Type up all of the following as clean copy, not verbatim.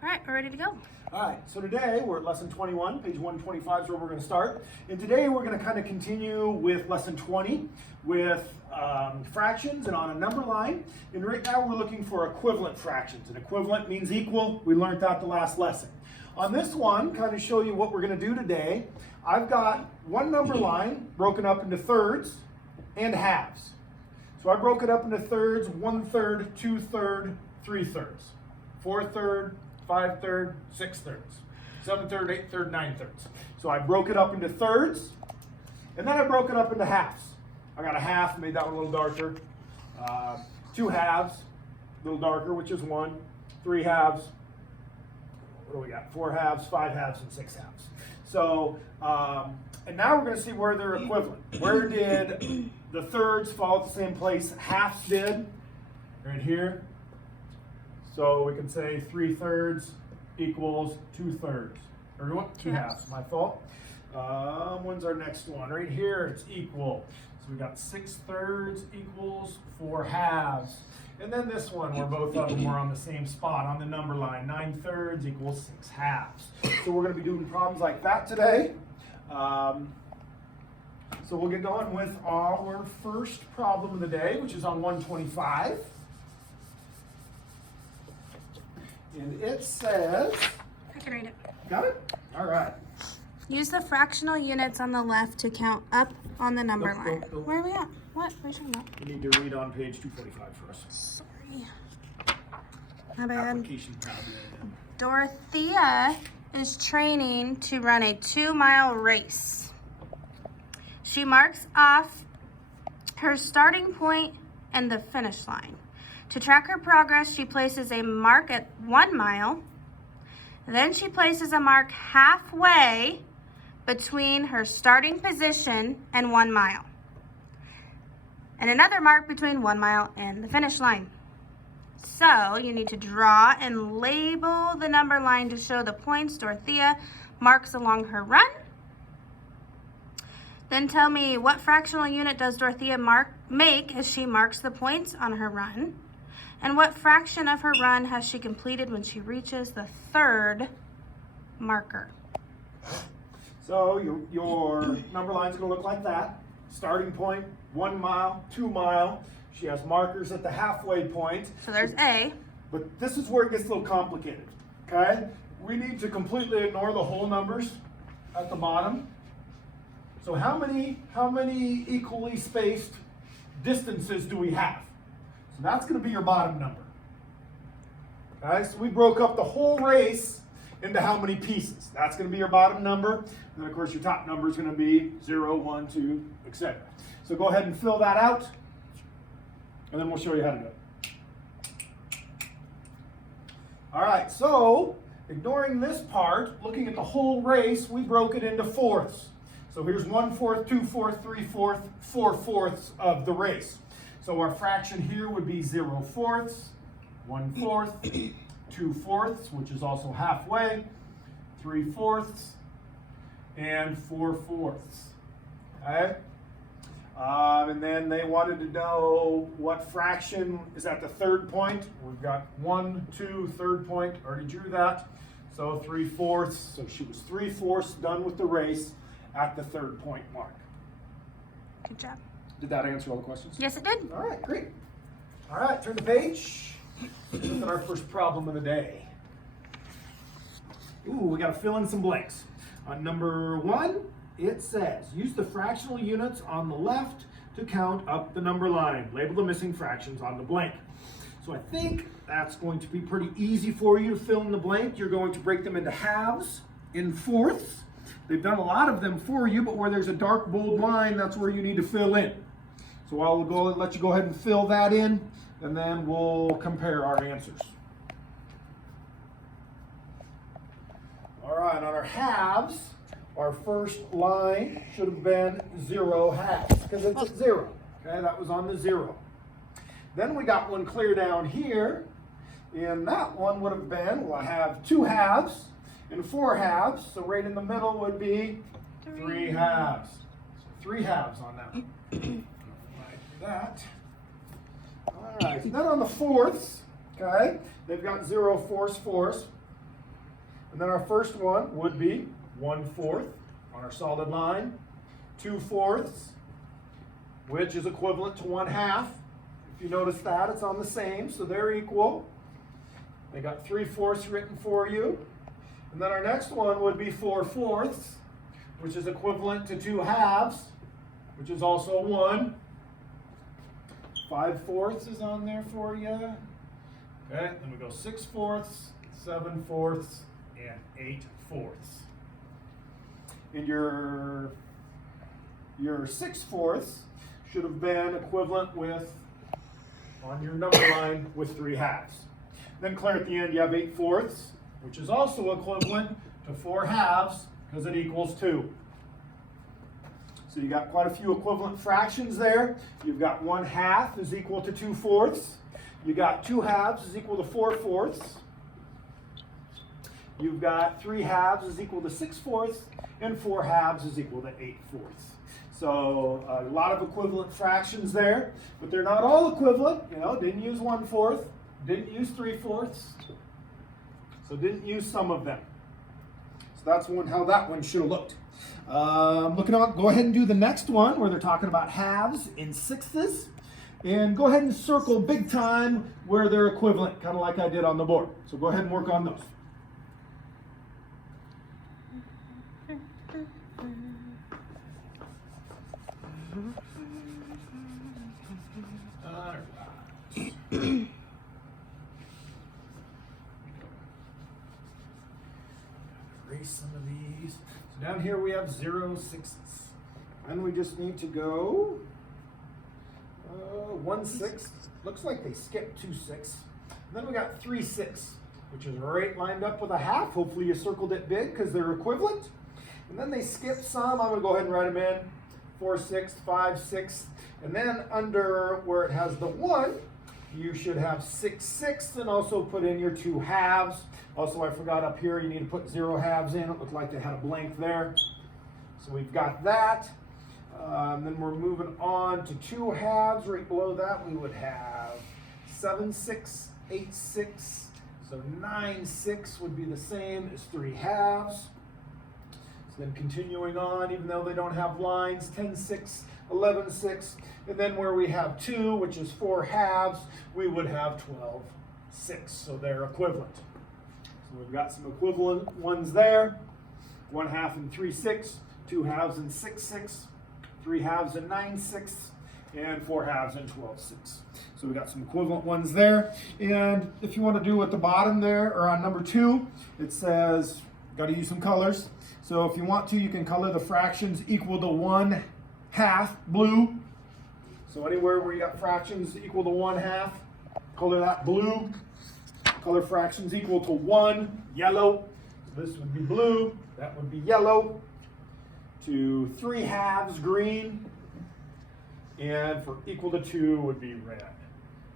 All right, we're ready to go. All right, so today we're at lesson 21, page 125 is where we're going to start. And today we're going to kind of continue with lesson 20 with fractions and on a number line. And right now we're looking for equivalent fractions. And equivalent means equal. We learned that the last lesson. On this one, kind of show you what we're going to do today. I've got one number line broken up into thirds and halves. So I broke it up into thirds, 1/3, 2/3, 3/3, 4/3, 5/3, 6/3, 7/3, 8/3, 9/3. So I broke it up into thirds, and then I broke it up into halves. I got a half, made that one a little darker. 2 halves, a little darker, which is 1. 3 halves. What do we got? 4 halves, 5 halves, and 6 halves. So, and now we're going to see where they're equivalent. Where did the thirds fall at the same place halves did? Right here. So we can say 3/3 equals 2/3. Or what? 2 halves. My fault. When's our next one? Right here, it's equal. So we got 6/3 equals 4 halves. And then this one, where both of them were on the same spot on the number line. 9/3 equals 6 halves. So we're going to be doing problems like that today. So we'll get going with our first problem of the day, which is on 125. And it says, I can read it. got it? All right. Use the fractional units on the left to count up on the number Nope, line. nope, nope. Where are we at? What are you talking about? You need to read on page 245 for us. Sorry. My bad. Application problem. Dorothea is training to run a 2-mile race. She marks off her starting point and the finish line. To track her progress, she places a mark at 1 mile. Then she places a mark halfway between her starting position and 1 mile. And another mark between 1 mile and the finish line. So you need to draw and label the number line to show the points Dorothea marks along her run. Then tell me, what fractional unit does Dorothea make as she marks the points on her run? And what fraction of her run has she completed when she reaches the 3rd marker? So your number line is going to look like that. Starting point, 1 mile, 2 mile. She has markers at the halfway point. So there's A. But this is where it gets a little complicated, okay? We need to completely ignore the whole numbers at the bottom. So how many equally spaced distances do we have? So that's going to be your bottom number. Okay, so we broke up the whole race into how many pieces. That's going to be your bottom number. And then, of course, your top number is going to be 0, 1, 2, etc. So go ahead and fill that out, and then we'll show you how to do it. All right, so ignoring this part, looking at the whole race, we broke it into fourths. So here's 1/4, 2/4, 3/4, 4/4 of the race. So our fraction here would be 0/4, 1/4, 2/4, which is also halfway, 3/4, and 4/4. Okay? And then they wanted to know what fraction is at the 3rd point. We've got 1, 2, 3rd point, already drew that. So 3/4, so she was 3/4 done with the race at the 3rd point mark. Good job. Did that answer all the questions? Yes, it did. All right, great. All right, turn the page. Look at our first problem of the day. Ooh, we got to fill in some blanks. On number 1, it says, use the fractional units on the left to count up the number line. Label the missing fractions on the blank. So I think that's going to be pretty easy for you to fill in the blank. You're going to break them into halves, in fourths. They've done a lot of them for you, but where there's a dark, bold line, that's where you need to fill in. So I'll let you go ahead and fill that in, and then we'll compare our answers. All right, on our halves, our first line should have been 0 halves, because it's at 0. Okay, that was on the 0. Then we got one clear down here, and that one would have been, we'll have 2 halves and 4 halves, so right in the middle would be 3 halves. So 3 halves on that one. Like that. All right, then on the fourths, okay, they've got 0 fourths, And then our first one would be 1/4 on our solid line, 2/4, which is equivalent to 1/2. If you notice that, it's on the same, so they're equal. They got 3/4 written for you. And then our next one would be 4/4, which is equivalent to 2/2, which is also 1. 5/4 is on there for you. Okay, then we go 6/4, 7/4, and 8/4. And your 6/4 should have been equivalent with, on your number line, with 3/2. Then clear at the end, you have 8/4, which is also equivalent to 4/2 because it equals 2. So you got quite a few equivalent fractions there. You've got 1/2 is equal to 2/4. You got 2/2 is equal to 4/4. You've got 3/2 is equal to 6/4, and 4/2 is equal to 8/4. So a lot of equivalent fractions there, but they're not all equivalent. You know, didn't use 1/4, didn't use 3/4, so didn't use some of them. So that's how that one should have looked. Looking on, go ahead and do the next one where they're talking about halves and sixths. And go ahead and circle big time where they're equivalent, kind of like I did on the board. So go ahead and work on those. Erase some of these. So down here we have 0/6. Then we just need to go 1/6. Looks like they skipped 2/6. Then we got 3/6, which is right lined up with a half. Hopefully you circled it big because they're equivalent. And then they skipped some. I'm going to go ahead and write them in. 4/6, 5/6. And then under where it has the 1, you should have 6/6 and also put in your 2/2. Also, I forgot up here, you need to put 0/2 in. It looked like they had a blank there. So we've got that. Then we're moving on to 2/2. Right below that, we would have 7/6, 8/6. So 9/6 would be the same as 3/2. So then continuing on, even though they don't have lines, 10/6, 11/6. And then where we have 2, which is 4/2, we would have 12/6. So they're equivalent. So we've got some equivalent ones there. 1/2 and 3/6, 2/2 and 6/6, 3/2 and 9/6, and 4/2 and 12/6. So we got some equivalent ones there. And if you want to do at the bottom there, or on number 2, it says, got to use some colors. So if you want to, you can color the fractions equal to 1/2 blue. So anywhere where you got fractions equal to 1/2, color that blue. Color fractions equal to 1, yellow. So this would be blue, that would be yellow. To 3/2 green, and for equal to 2 would be red.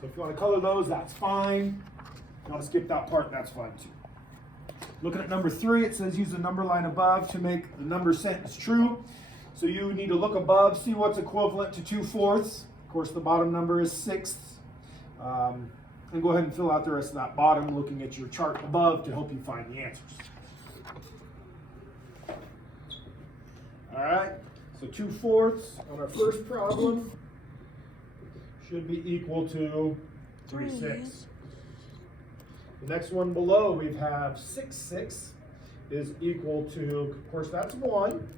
So if you want to color those, that's fine. If you want to skip that part, that's fine too. Looking at number 3, it says use the number line above to make the number sentence true. So you need to look above, see what's equivalent to 2/4. Of course, the bottom number is 6. And go ahead and fill out the rest of that bottom, looking at your chart above to help you find the answers. All right, so 2/4 on our first problem should be equal to 3/6. The next one below, we have 6/6 is equal to, of course, that's 1.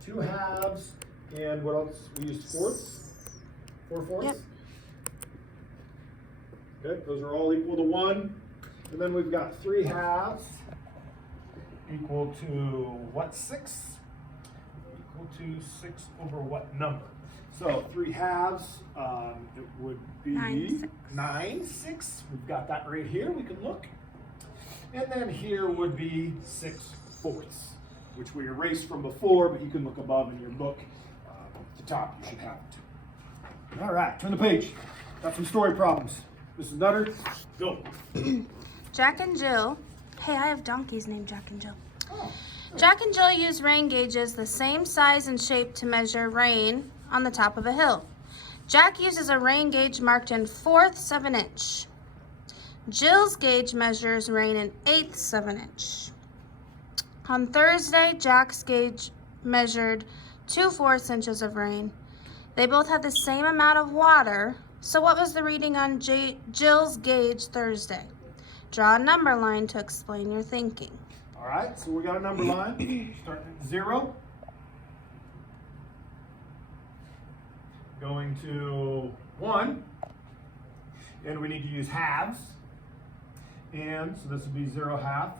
2/2, and what else? We used 4/4? 4/4? Yep. Okay, those are all equal to 1. And then we've got 3/2 equal to what 6? Equal to 6 over what number? So 3/2, it would be 9/6. We've got that right here, we can look. And then here would be 6/4, which we erased from before, but you can look above in your book. At the top, you should have it. All right, turn the page. Got some story problems. Mrs. Nutter, go. Jack and Jill. Hey, I have donkeys named Jack and Jill. Oh. Jack and Jill use rain gauges the same size and shape to measure rain on the top of a hill. Jack uses a rain gauge marked in 1/4 of an inch. Jill's gauge measures rain in 1/8 of an inch. On Thursday, Jack's gauge measured 2/4 inches of rain. They both had the same amount of water. So what was the reading on Jill's gauge Thursday? Draw a number line to explain your thinking. All right, so we got a number line starting at 0, going to 1, and we need to use halves, and so this would be 0/2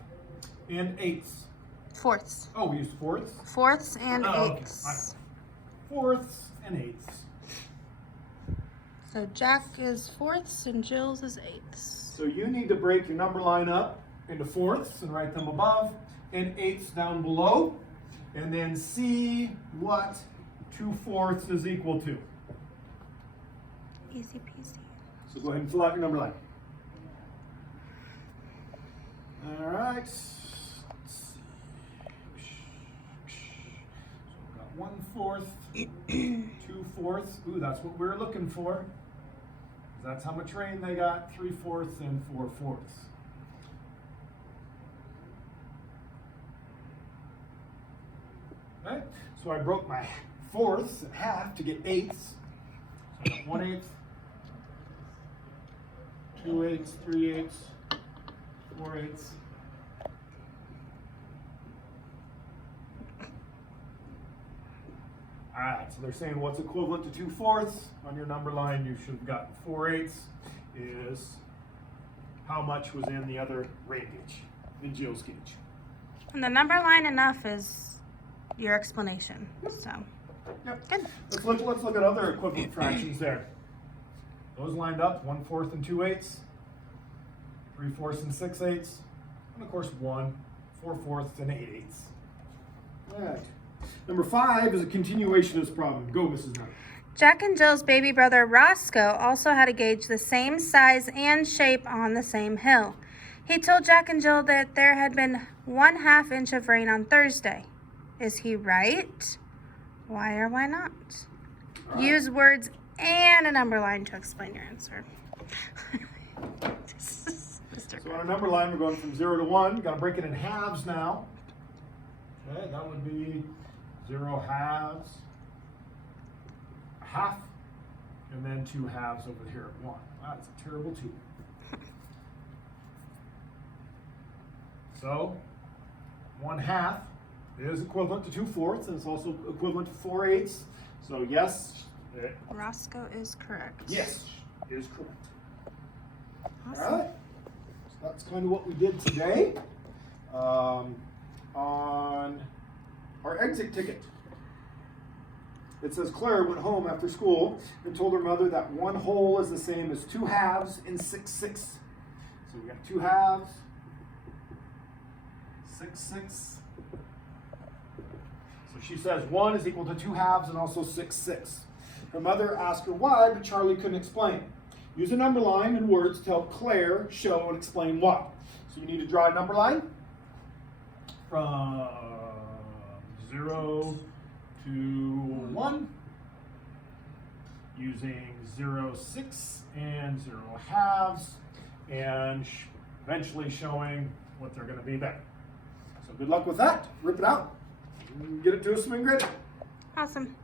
and 1/8. Fourths. Oh, we used fourths? Fourths and Oh, okay. eighths. Fourths and 1/8. So Jack is fourths and Jill's is eighths. So you need to break your number line up into fourths and write them above and 1/8 down below, and then see what 2/4 is equal to. Easy peasy. So go ahead and fill out your number line. All right. Let's see. So we've got 1/4, 2/4. Ooh, that's what we're looking for. That's how much rain they got, 3/4 and 4/4. Okay, so I broke my fourths in half to get 1/8. So I got 1/8, 2/8, 3/8, 4/8. All right, so they're saying what's equivalent to 2/4. On your number line, you should have gotten 4/8 is how much was in the other rain gauge, in Jill's gauge. And the number line enough is your explanation. So Yep. good. Let's look at other equivalent fractions there. Those lined up, 1/4 and 2/8, 3/4 and 6/8, and of course 4/4 and 8/8. All right. Number 5 is a continuation of this problem. Go, Mrs. Knight. Jack and Jill's baby brother Roscoe also had a gauge the same size and shape on the same hill. He told Jack and Jill that there had been 1/2 inch of rain on Thursday. Is he right? Why or why not? All right. Use words and a number line to explain your answer. Mr. So on a number line, we're going from 0 to 1. Got to break it in halves now. Okay, that would be 0/2, 1/2, and then 2/2 over here at 1. That's a terrible 2. So 1/2 is equivalent to 2/4, and it's also equivalent to 4/8. So yes, Roscoe is correct. yes is correct. Awesome. All right. So that's kind of what we did today. On our exit ticket, it says Claire went home after school and told her mother that 1 whole is the same as 2 halves in 6/6. So we got 2 halves, 6/6. So she says 1 is equal to 2 halves and also 6/6. Her mother asked her why, but Charlie couldn't explain. Use a number line and words to help Claire show and explain why. So you need to draw a number line from 0 to 1 using 0/6 and 0/2 and eventually showing what they're going to be there. So good luck with that. Rip it out and get it to us some engraving. Awesome.